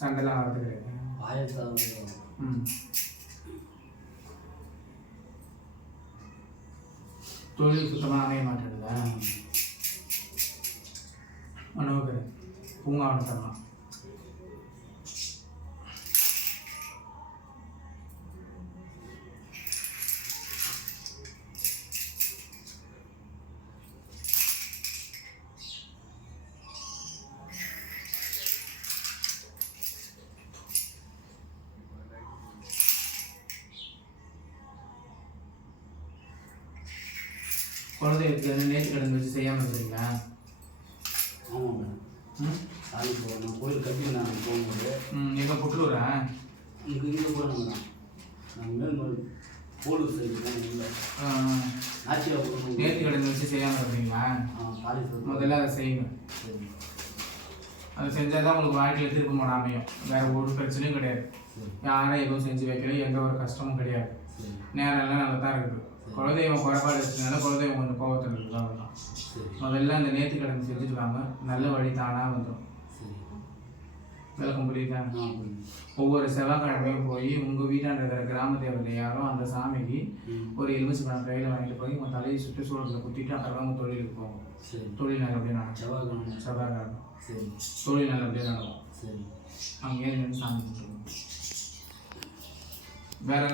சண்டைலாம் வரது கிடையாது ஆயிரத்தி ம். தொழில் சுத்தமாக அமைய மாட்டேங்குதா மனோகர் பூங்காவனம் தரலாம். குழந்தைகளுக்கு நேற்று கிடந்து வச்சு செய்யாமல் இருக்கிறீங்களா ஆமாம் மேடம். ம்? சாமி போகணும் கோயில் கட்டி நான் போகும்போது. ம் எங்கே புட்டூரா? இங்கே இங்கே போகிறோம் மேடம். நான் மேல்மொழி போலூர் சைடு தான் இல்லை. நாச்சியா போகணும் நேற்று கிடந்து வச்சு செய்யாமல் இருக்கிறீங்களா முதல்ல அதை செய்யுங்க. சரி. அது செஞ்சால் தான் உங்களுக்கு வாழ்க்கையில் திருப்ப மாட்டாமையும் வேறு ஒரு பிரச்சனையும் கிடையாது. யாரும் எதுவும் செஞ்சு வைக்கல. எந்த ஒரு கஷ்டமும் கிடையாது. நேரம் எல்லாம் நல்லா தான் இருக்குது குலதெய்வம் குறைபாடு இருக்கிறதுனால குலதெய்வம் கொஞ்சம் கோபத்தில் சரி. முதல்ல அந்த நேற்று கிடந்து செஞ்சுட்டு வாங்க நல்ல வழி தானாக வந்துடும் விளக்கம் புரியுதா ஒவ்வொரு செவ்வாய்க்கிழமையும் போய் உங்கள் வீட்டாண்ட இருக்கிற கிராம தேவதை யாரோ அந்த சாமிக்கு ஒரு எலுமிச்சு பழம் கையில் வாங்கிட்டு போய் உங்கள் தலையை சுற்றி சூழத்தில் குத்திட்டு அப்புறம் உங்கள் தொழிலுக்கு போகும் சரி. தொழில் நல்லபடியாக நடக்கும். செவ்வாய்க்கிழமை. செவ்வாய்க்கிழமை. சரி. தொழில் நல்லபடியாக நடக்கும். சரி. நின்று சாமி வேற